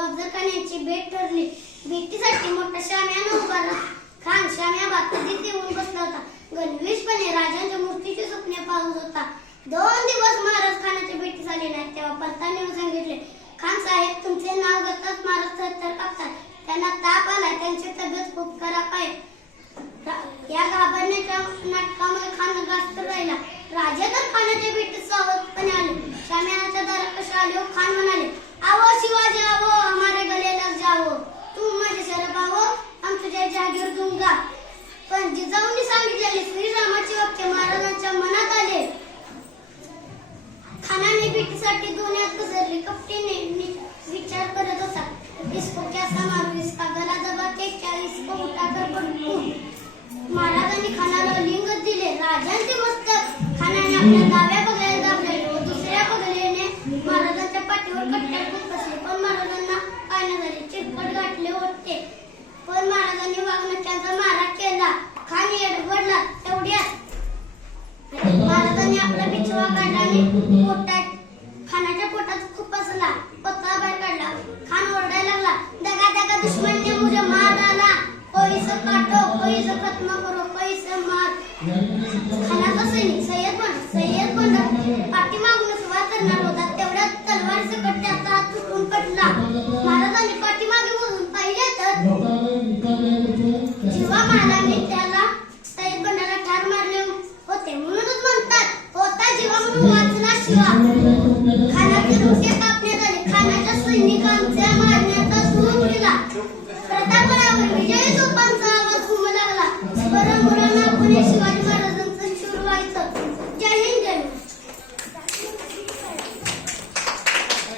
अफजलखान यांची भेट ठरली. भेटीसाठी मोठा शामियाना उभारला. खान शामिया बातमीत येऊन बसला होता. गणवेशपणे राजांच्या मूर्तीचे स्वप्ने पाहत होता. 2 दिवस महाराज खानाच्या भेटीस आले नाही. तेव्हा पंतांनी येऊन सांगितले, खान साहेब, तुमचे नाव घेताच महाराज थरथर कापतात. त्यांना ताप आलाय, त्यांची तब्येत खूप खराब आहे. या घाबरण्याच्या नाटकामध्ये खान गास्त राहिला. राजा तर खानाच्या भेटीत सावधपणे आले. शामियानाच्या दारात कसे आले हो? खान म्हणाले, आवो शिवाजी, आवो, हमारे गले लग जाओ. तुम माझे शरफ आवो, हम तुझ्या जागीर दूंगा. पण जिजाऊंनी सांगितलेले श्रीरामाचे वाक्य महाराजांच्या मनात आले. खानाने भेटीसाठी दुनियात पसरली. कपटीने विचार करत होता, इसको कैसा मारू, इसका गला दबा के क्या इसको उठाकर पटकू. महाराजांनी खानाला लिंग दिले. राजांचे मस्तक खानाने आपल्या डाव्या बगल्याला दाबले व दुसऱ्या बगल्याने महाराजांच्या पाठीवर कट्ट्यात बसले. पण महाराजांना काय न झाले. चिरकट गाठले होते, पण महाराजांनी वाघनख्यांचा मारा केला. खान एडवडला. तेवढ्यात महाराजांनी आपला बिछवा काढला आणि खानाच्या पोटात खूप असला पत्ता बाहेर काढला. खान ओरडायला लागला, दगा दगा दुश्मन ने मुझे मार डाला, कोई से काटो, कोई से खत्म करो, कोई से मार. खानाचा सैनिक सय्यद बंड पाठीमागून सुवार करणार होता. तेवढ्यात तलवार सकट त्याचा हात तुटून पडला. महाराजांनी पाठीमागे वळून पाहिले तर जीवा मारल्याने त्याला सय्यद बंडाला ठार मारले होते. म्हणूनच म्हणतात, होता जीवा म्हणून वाचला शिवा. खानाचे डोके कापण्यात आले. खानाच्या सैनिकांच्या मारण्याचा सूर उडला.